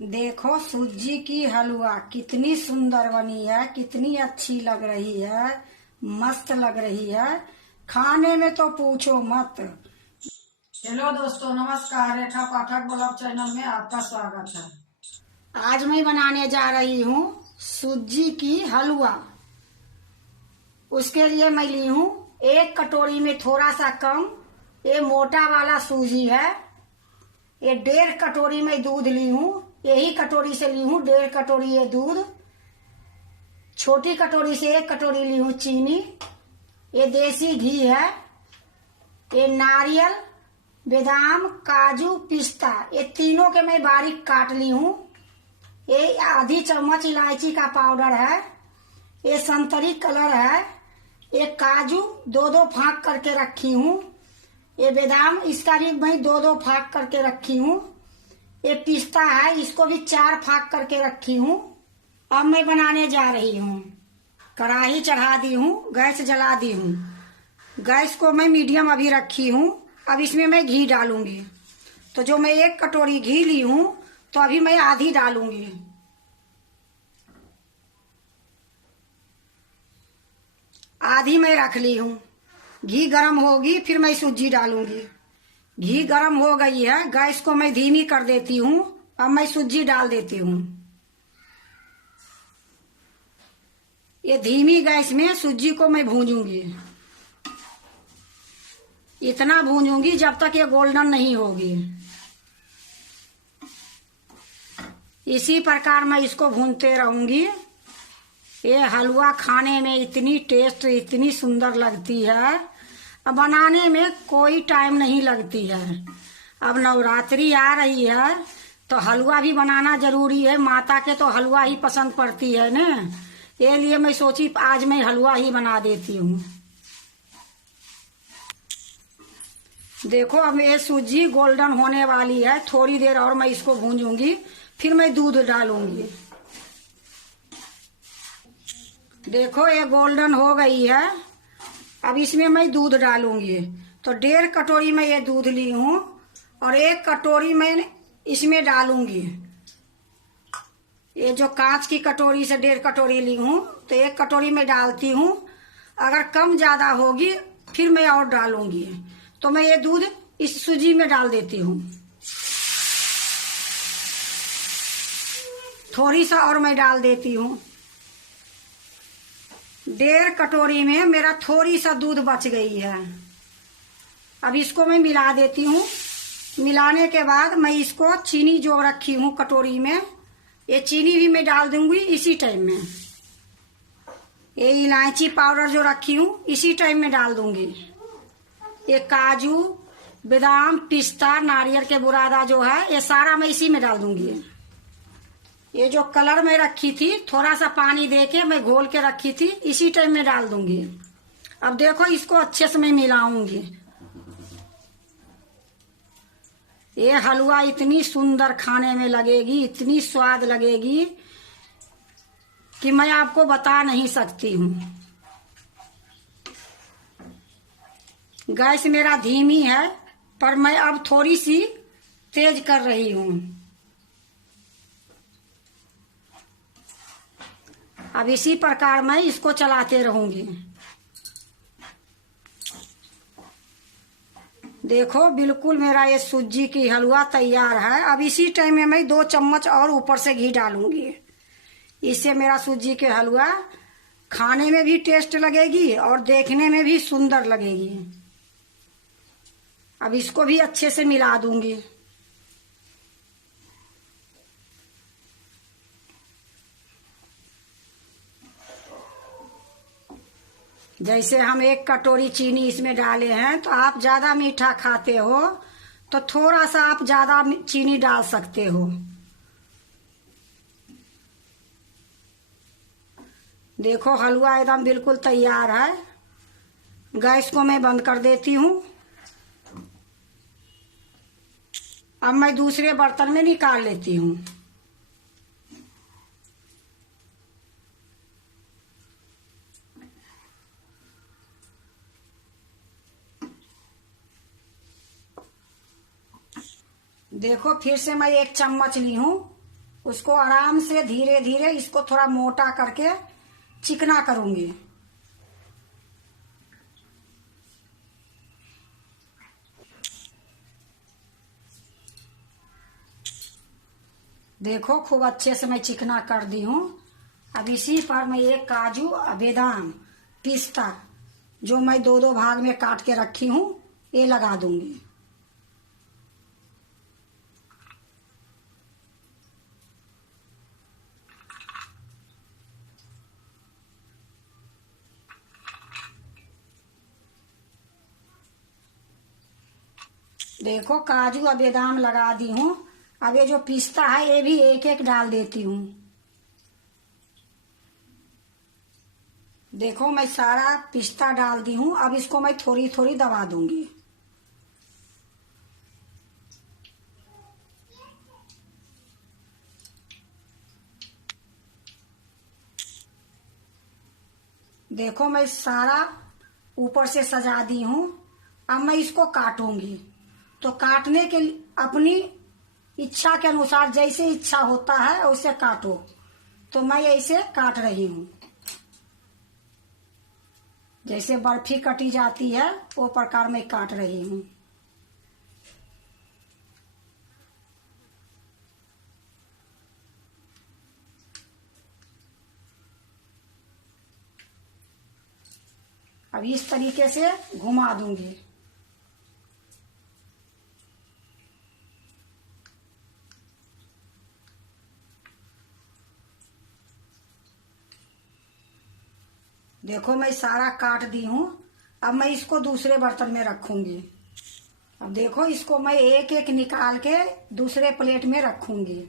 देखो सूजी की हलवा कितनी सुंदर बनी है, कितनी अच्छी लग रही है, मस्त लग रही है। खाने में तो पूछो मत। हेलो दोस्तों, नमस्कार। रेखा पाठक ब्लॉग चैनल में आपका स्वागत है। आज मैं बनाने जा रही हूँ सूजी की हलवा। उसके लिए मैं ली हूँ एक कटोरी में थोड़ा सा कम, ये मोटा वाला सूजी है। ये 1.5 कटोरी में दूध ली हूँ, यही कटोरी से ली हूँ 1.5 कटोरी ये दूध। छोटी कटोरी से 1 कटोरी ली हूँ चीनी। ये देसी घी है। ये नारियल, बादाम, काजू, पिस्ता, ये तीनों के मैं बारीक काट ली हूँ। ये आधी चम्मच इलायची का पाउडर है। ये संतरी कलर है। ये काजू 2-2 फाँक करके रखी हूँ। ये बादाम, इसका भी मैं 2-2 फाँक करके रखी हूँ। ये पिस्ता है, इसको भी 4 फाँक करके रखी हूँ। अब मैं बनाने जा रही हूँ। कढ़ाई चढ़ा दी हूँ, गैस जला दी हूँ। गैस को मैं मीडियम अभी रखी हूँ। अब इसमें मैं घी डालूंगी। तो जो मैं 1 कटोरी घी ली हूँ, तो अभी मैं आधी डालूंगी। आधी मैं रख ली हूँ। घी गरम होगी फिर मैं सूजी डालूंगी। घी गरम हो गई है, गैस को मैं धीमी कर देती हूँ। अब मैं सूजी डाल देती हूँ। ये धीमी गैस में सूजी को मैं भूंजूंगी। इतना भूंजूंगी जब तक ये गोल्डन नहीं होगी। इसी प्रकार मैं इसको भूनते रहूंगी। ये हलवा खाने में इतनी टेस्ट, इतनी सुंदर लगती है। अब बनाने में कोई टाइम नहीं लगती है। अब नवरात्रि आ रही है तो हलवा भी बनाना जरूरी है। माता के तो हलवा ही पसंद पड़ती है ना, ये लिए मैं सोची आज मैं हलवा ही बना देती हूँ। देखो अब ये सूजी गोल्डन होने वाली है। थोड़ी देर और मैं इसको भूंजूंगी, फिर मैं दूध डालूंगी। देखो ये गोल्डन हो गई है। अब इसमें मैं दूध डालूंगी। तो 1.5 कटोरी में ये दूध ली हूँ और 1 कटोरी मैं इसमें डालूंगी। ये जो कांच की कटोरी से 1.5 कटोरी ली हूँ, तो 1 कटोरी में डालती हूँ। अगर कम ज्यादा होगी फिर मैं और डालूंगी। तो मैं ये दूध इस सूजी में डाल देती हूँ। थोड़ी सा और मैं डाल देती हूँ। 1.5 कटोरी में मेरा थोड़ी सा दूध बच गई है। अब इसको मैं मिला देती हूँ। मिलाने के बाद मैं इसको चीनी जो रखी हूँ कटोरी में, ये चीनी भी मैं डाल दूंगी इसी टाइम में। ये इलायची पाउडर जो रखी हूँ इसी टाइम में डाल दूंगी। ये काजू, बादाम, पिस्ता, नारियल के बुरादा जो है, ये सारा मैं इसी में डाल दूंगी। ये जो कलर में रखी थी, थोड़ा सा पानी देके मैं घोल के रखी थी, इसी टाइम में डाल दूंगी। अब देखो इसको अच्छे से मैं मिलाऊंगी। ये हलवा इतनी सुंदर खाने में लगेगी, इतनी स्वाद लगेगी कि मैं आपको बता नहीं सकती हूँ। गैस मेरा धीमी है, पर मैं अब थोड़ी सी तेज कर रही हूँ। अब इसी प्रकार मैं इसको चलाते रहूंगी। देखो बिल्कुल मेरा ये सूजी की हलवा तैयार है। अब इसी टाइम में मैं 2 चम्मच और ऊपर से घी डालूंगी। इससे मेरा सूजी के हलवा खाने में भी टेस्ट लगेगी और देखने में भी सुंदर लगेगी। अब इसको भी अच्छे से मिला दूंगी। जैसे हम 1 कटोरी चीनी इसमें डाले हैं, तो आप ज्यादा मीठा खाते हो तो थोड़ा सा आप ज्यादा चीनी डाल सकते हो। देखो हलवा एकदम बिल्कुल तैयार है। गैस को मैं बंद कर देती हूँ। अब मैं दूसरे बर्तन में निकाल लेती हूँ। देखो फिर से मैं 1 चम्मच ली हूँ। उसको आराम से धीरे धीरे इसको थोड़ा मोटा करके चिकना करूंगी। देखो खूब अच्छे से मैं चिकना कर दी हूँ। अब इसी पर मैं एक काजू, बादाम, पिस्ता जो मैं दो दो भाग में काट के रखी हूँ ये लगा दूंगी। देखो काजू और बादाम लगा दी हूँ। अब ये जो पिस्ता है ये भी एक एक डाल देती हूँ। देखो मैं सारा पिस्ता डाल दी हूँ। अब इसको मैं थोड़ी थोड़ी दबा दूंगी। देखो मैं सारा ऊपर से सजा दी हूँ। अब मैं इसको काटूंगी। तो काटने के अपनी इच्छा के अनुसार जैसे इच्छा होता है वैसे काटो। तो मैं ऐसे काट रही हूँ। जैसे बर्फी कटी जाती है वो प्रकार मैं काट रही हूँ। अब इस तरीके से घुमा दूंगी। देखो मैं सारा काट दी हूँ। अब मैं इसको दूसरे बर्तन में रखूंगी। अब देखो इसको मैं एक एक निकाल के दूसरे प्लेट में रखूंगी।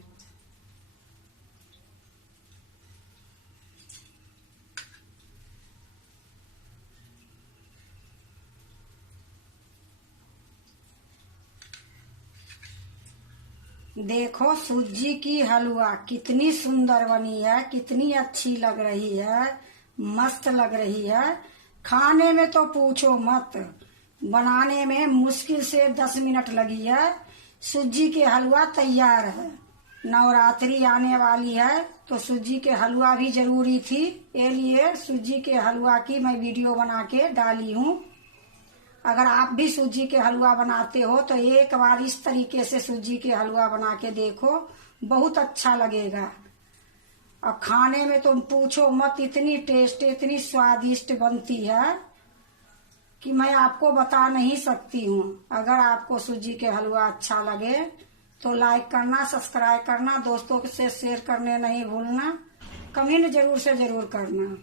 देखो सूजी की हलवा कितनी सुंदर बनी है, कितनी अच्छी लग रही है, मस्त लग रही है। खाने में तो पूछो मत, बनाने में मुश्किल से 10 मिनट लगी है। सूजी के हलवा तैयार है। नवरात्रि आने वाली है तो सूजी के हलवा भी जरूरी थी, ये लिए सूजी के हलवा की मैं वीडियो बना के डाली हूँ। अगर आप भी सूजी के हलवा बनाते हो तो एक बार इस तरीके से सूजी के हलवा बना के देखो, बहुत अच्छा लगेगा। और खाने में तुम पूछो मत, इतनी टेस्ट, इतनी स्वादिष्ट बनती है कि मैं आपको बता नहीं सकती हूँ। अगर आपको सूजी के हलवा अच्छा लगे तो लाइक करना, सब्सक्राइब करना, दोस्तों से शेयर करने नहीं भूलना, कमेंट जरूर से जरूर करना।